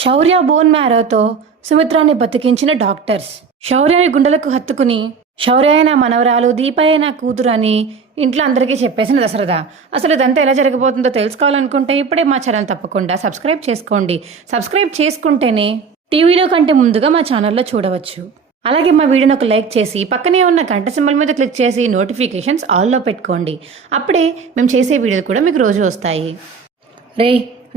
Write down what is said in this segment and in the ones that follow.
శౌర్య bone మ్యారోతో సుమిత్రాని బతికించిన doctors. శౌర్యని గుండెలకు హత్తుకుని శౌర్య నా మనవరాలు, దీపయ్య నా కూతురు అని ఇంట్లో అందరికీ చెప్పేసిన దశరథ. అసలు ఇదంతా ఎలా జరగబోతుందో తెలుసుకోవాలనుకుంటే ఇప్పుడే మా ఛానల్ తప్పకుండా సబ్స్క్రైబ్ చేసుకోండి. సబ్స్క్రైబ్ చేసుకుంటేనే టీవీలో కంటే ముందుగా మా ఛానల్లో చూడవచ్చు. అలాగే మా వీడియోని ఒక లైక్ చేసి పక్కనే ఉన్న గంట సింబల్ మీద క్లిక్ చేసి నోటిఫికేషన్స్ ఆల్లో పెట్టుకోండి. అప్పుడే మేము చేసే వీడియోలు కూడా మీకు రోజు వస్తాయి. రే,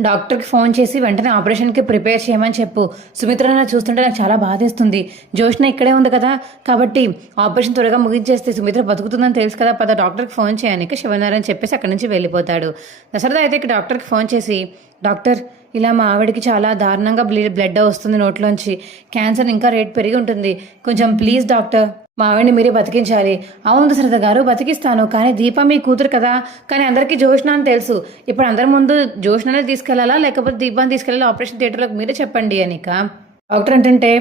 డాక్టర్కి ఫోన్ చేసి వెంటనే ఆపరేషన్కి ప్రిపేర్ చేయమని చెప్పు. సుమిత్రను చూస్తుంటే నాకు చాలా బాధేస్తుంది. జోష్న ఇక్కడే ఉంది కదా, కాబట్టి ఆపరేషన్ త్వరగా ముగించేస్తే సుమిత్ర బతుకుతుందని తెలుసు కదా, పద డాక్టర్కి ఫోన్ చేయడానికి శివనారాయణ చెప్పేసి అక్కడి నుంచి వెళ్ళిపోతాడు. దశరథ అయితే ఇక డాక్టర్కి ఫోన్ చేసి, డాక్టర్ ఇలా మా ఆవిడకి చాలా దారుణంగా బ్లడ్ వస్తుంది నోట్లోంచి, క్యాన్సర్ ఇంకా రేట్ పెరిగి ఉంటుంది, కొంచెం ప్లీజ్ డాక్టర్ మా ఆవిడని మీరే బతికించాలి. అవును దశరథ గారు, బతికిస్తాను, కానీ దీప మీ కూతురు కదా, కానీ అందరికీ జోష్న అని తెలుసు. ఇప్పుడు అందరి ముందు జోష్ననే తీసుకెళ్లాలా లేకపోతే దీపాన్ని తీసుకెళ్ళాలా ఆపరేషన్ థియేటర్లోకి మీరే చెప్పండి అనిక. డాక్టర్ అంటుంటే,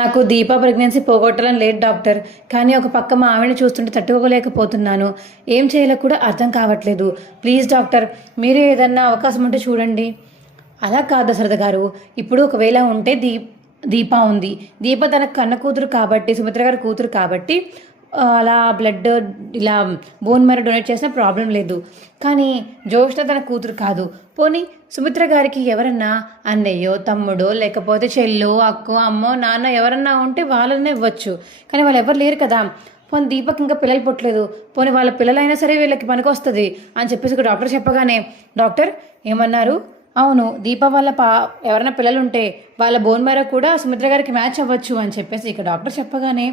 నాకు దీప ప్రెగ్నెన్సీ పోగొట్టాలని లేదు డాక్టర్, కానీ ఒక పక్క మా ఆవిడని చూస్తుంటే తట్టుకోలేకపోతున్నాను, ఏం చేయాలో కూడా అర్థం కావట్లేదు. ప్లీజ్ డాక్టర్, మీరే ఏదన్నా అవకాశం ఉంటే చూడండి. అలా కాదు దశరథ గారు, ఇప్పుడు ఒకవేళ ఉంటే దీప ఉంది, దీప తన కన్న కూతురు కాబట్టి, సుమిత్ర గారి కూతురు కాబట్టి అలా బ్లడ్ ఇలా బోన్ మ్యారో డొనేట్ చేసిన ప్రాబ్లం లేదు. కానీ జోష్న తన కూతురు కాదు. పోనీ సుమిత్ర గారికి ఎవరన్నా అన్నయ్యో, తమ్ముడో, లేకపోతే చెల్లో, అక్కో, అమ్మో, నాన్న ఎవరన్నా ఉంటే వాళ్ళనే ఇవ్వచ్చు. కానీ వాళ్ళు ఎవరు లేరు కదా. పోనీ దీపక్ ఇంకా పిల్లలు పుట్టలేదు, పోనీ వాళ్ళ పిల్లలైనా సరే వీళ్ళకి పనికొస్తుంది అని చెప్పేసి డాక్టర్ చెప్పగానే, డాక్టర్ ఏమన్నారు? అవును, దీప వాళ్ళ ఎవరైనా పిల్లలు ఉంటే వాళ్ళ బోన్ మ్యారో కూడా సుమిత్ర గారికి మ్యాచ్ అవ్వచ్చు అని చెప్పేసి ఇక డాక్టర్ చెప్పగానే,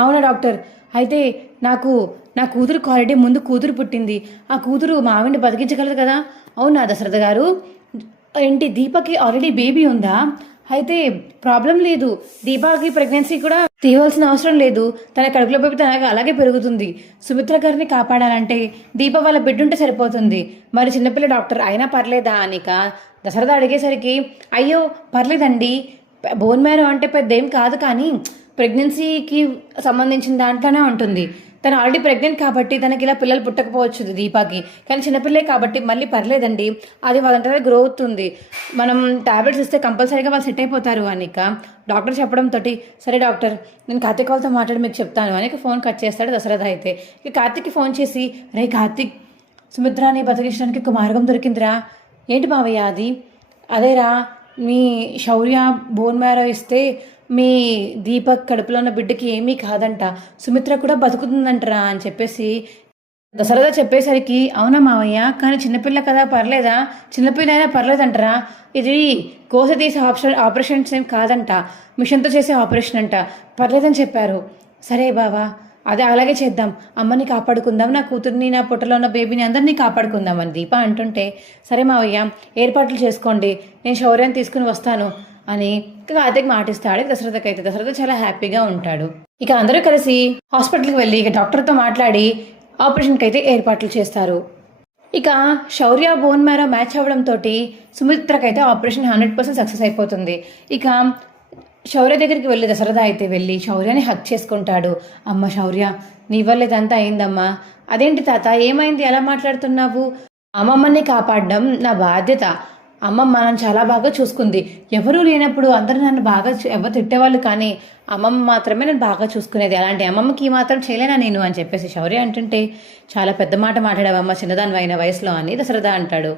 అవునా డాక్టర్, అయితే నా కూతురుకు ఆల్రెడీ ముందు కూతురు పుట్టింది, ఆ కూతురు మా ఆవిడని బతికించగలదు కదా. అవునా దశరథ గారు, ఏంటి దీపకి ఆల్రెడీ బేబీ ఉందా? అయితే ప్రాబ్లం లేదు, దీపాకి ప్రెగ్నెన్సీ కూడా తీయవలసిన అవసరం లేదు, తన కడుపులో పెట్టి తనగా అలాగే పెరుగుతుంది. సుమిత్ర గారిని కాపాడాలంటే దీప వాళ్ళ బిడ్డ ఉంటే సరిపోతుంది. మరి చిన్నపిల్ల డాక్టర్ అయినా పర్లేదా అనిక దశరథ అడిగేసరికి, అయ్యో పర్లేదండి, బోన్ మ్యారో అంటే పెద్ద ఏం కాదు, కానీ ప్రెగ్నెన్సీకి సంబంధించిన దాంట్లోనే ఉంటుంది. తను ఆల్రెడీ ప్రెగ్నెంట్ కాబట్టి తనకి ఇలా పిల్లలు పుట్టకపోవచ్చు దీపాకి, కానీ చిన్నపిల్లే కాబట్టి మళ్ళీ పర్లేదండి, అది వాళ్ళంటే గ్రో అవుతుంది, మనం టాబ్లెట్స్ ఇస్తే కంపల్సరీగా వాళ్ళు సెట్ అయిపోతారు అనిక డాక్టర్ చెప్పడంతో, సరే డాక్టర్, నేను కార్తీక్ వాళ్ళతో మాట్లాడి మీకు చెప్తాను అని ఫోన్ కట్ చేస్తాడు దశరథ. అయితే ఇక కార్తీక్కి ఫోన్ చేసి, రే కార్తీక్, సుమిత్రాని బతికించడానికి ఒక మార్గం దొరికిందిరా. ఏంటి మావయ్య అది? అదేరా, మీ శౌర్య బోన్ మ్యారో ఇస్తే మీ దీపక్ కడుపులో ఉన్న బిడ్డకి ఏమీ కాదంట, సుమిత్ర కూడా బతుకుతుందంటరా అని చెప్పేసి దశరథ చెప్పేసరికి, అవునా మావయ్య, కానీ చిన్నపిల్ల కదా పర్లేదా? చిన్నపిల్ల అయినా పర్లేదంటరా, ఇది కోస తీసే ఆపరేషన్స్ ఏం కాదంట, మిషన్తో చేసే ఆపరేషన్ అంట, పర్లేదని చెప్పారు. సరే బావా, అదే అలాగే చేద్దాం, అమ్మని కాపాడుకుందాం, నా కూతుర్ని, నా పొట్టలో ఉన్న బేబీని అందరినీ కాపాడుకుందాం అని దీప అంటుంటే, సరే మావయ్య ఏర్పాట్లు చేసుకోండి, నేను శౌర్యాన్ని తీసుకుని వస్తాను అని కార్తీక్ మాటిస్తాడు దశరథకి. అయితే దశరథ చాలా హ్యాపీగా ఉంటాడు. ఇక అందరూ కలిసి హాస్పిటల్కి వెళ్ళి ఇక డాక్టర్తో మాట్లాడి ఆపరేషన్కి అయితే ఏర్పాట్లు చేస్తారు. ఇక శౌర్య బోన్ మ్యారో మ్యాచ్ అవ్వడంతో సుమిత్రకైతే ఆపరేషన్ 100% సక్సెస్ అయిపోతుంది. ఇక శౌర్య దగ్గరికి వెళ్ళి దశరథ అయితే వెళ్ళి శౌర్యని హక్ చేసుకుంటాడు. అమ్మ శౌర్య, నీ వల్ల ఇదంతా అయిందమ్మా. అదేంటి తాత, ఏమైంది, ఎలా మాట్లాడుతున్నావు? అమ్మమ్మని కాపాడడం నా బాధ్యత. అమ్మమ్మ నన్ను చాలా బాగా చూసుకుంది, ఎవరూ లేనప్పుడు అందరూ నన్ను బాగా ఎవరు తిట్టేవాళ్ళు, కానీ అమ్మమ్మ మాత్రమే నన్ను బాగా చూసుకునేది, అలాంటి అమ్మమ్మకి ఈ మాత్రం చేయలేనా నేను అని చెప్పేసి శౌర్య అంటుంటే, చాలా పెద్ద మాట మాట్లాడావమ్మ చిన్నదాని అయిన వయసులో అని దశరథ అంటాడు.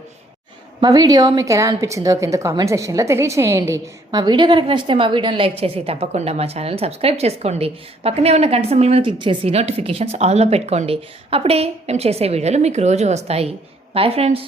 మా వీడియో మీకు ఎలా అనిపించిందో కింద కామెంట్ సెక్షన్లో తెలియచేయండి. మా వీడియో కనుక నచ్చితే మా వీడియోని లైక్ చేసి తప్పకుండా మా ఛానల్ని సబ్స్క్రైబ్ చేసుకోండి. పక్కనే ఉన్న గంట సింబల్ మీద క్లిక్ చేసి నోటిఫికేషన్స్ ఆల్లో పెట్టుకోండి. అప్పుడే మేము చేసే వీడియోలు మీకు రోజు వస్తాయి. Bye friends.